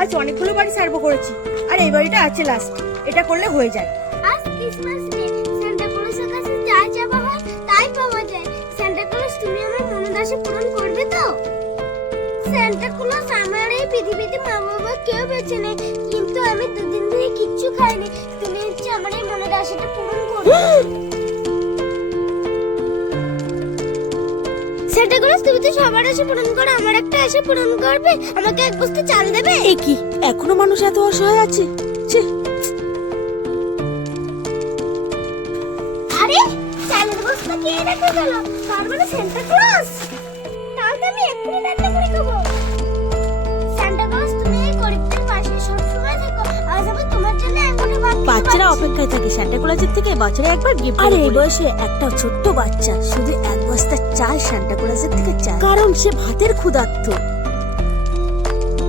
আজ অনেকগুলো বাড়ি সার্ভ করেছি, আর এই বাড়িটা আছে লাস্ট। এটা করলে হয়ে যায়। আজ ক্রিসমাস ডে, সান্টা ক্লজের কাছে যা চাওয়া হয় তাই পাওয়া যায়। সান্টা ক্লজ, তুমি আমার মনোবাসা পূরণ করবে তো? সান্টা ক্লজ, আমার এই পৃথিবীতে মা বাবা কেউ বেঁচে নেই, কিন্তু আমি দুদিন ধরে কিচ্ছু খাইনি। তুমি হচ্ছে আমার এই মনের আশাটা পূরণ করবে। সান্টা ক্লজ, তুমি তো সবার আশা পূরণ করো, আমার একটা আশা পূরণ করবে? আমাকে এক বস্তা চাল দেবে? এ কি, এখনো মানুষ এত অসহায় আছে? ছি! আরে, চালের বস্তা কে রেখে গেল? তার মানে সান্টা ক্লজ। তাহলে আমি এক্ষুনি রান্না করে খাবো। সান্টা ক্লজ, তুমি এই গরিবদের পাশে সবসময় থেকো। আজ আমি তোমার জন্য এখনো বাচ্চারা অপেক্ষায় থাকে সান্টা ক্লজের থেকে বছরে একবার গিফট। আর এই বয়সে একটা ছোট্ট বাচ্চা শুধু এক বস্তা চাল সান্টা ক্লজের থেকে চায়, কারণ সে ভাতের ক্ষুধার্ত।